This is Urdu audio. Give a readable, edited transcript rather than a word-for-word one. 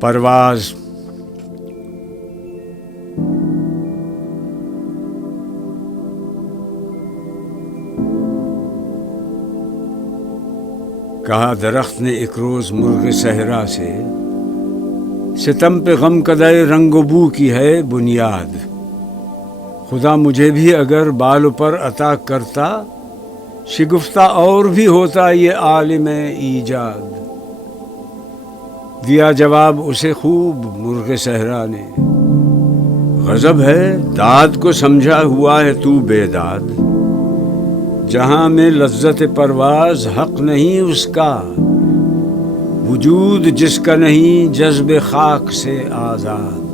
پرواز کہا درخت نے ایک روز مرغ صحرا سے، ستم پہ غم کدے رنگ و بو کی ہے بنیاد، خدا مجھے بھی اگر بال پر عطا کرتا، شگفتہ اور بھی ہوتا یہ عالم ایجاد۔ دیا جواب اسے خوب مرغ صحرا نے، غضب ہے داد کو سمجھا ہوا ہے تو بیداد، جہاں میں لذت پرواز حق نہیں اس کا، وجود جس کا نہیں جذب خاک سے آزاد۔